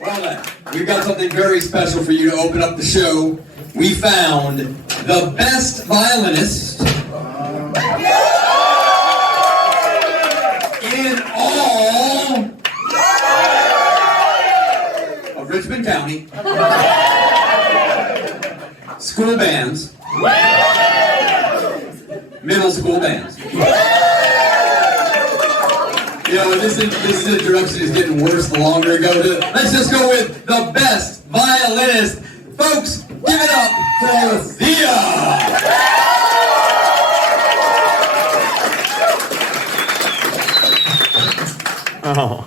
Well then, we've got something very special for you to open up the show. We found the best violinist in all of Richmond County school bands, middle school bands. You know, this introduction is getting worse the longer it goes. Let's just go with the best violinist. Folks, give it up for Theija! Oh.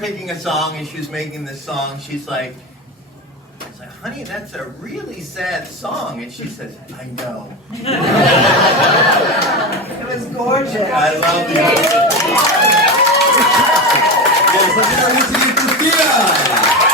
Picking a song and she was making this song, she's like, honey, that's a really sad song. And she says, I know. It was gorgeous. I love you. Yes, let's introduce you to Theija!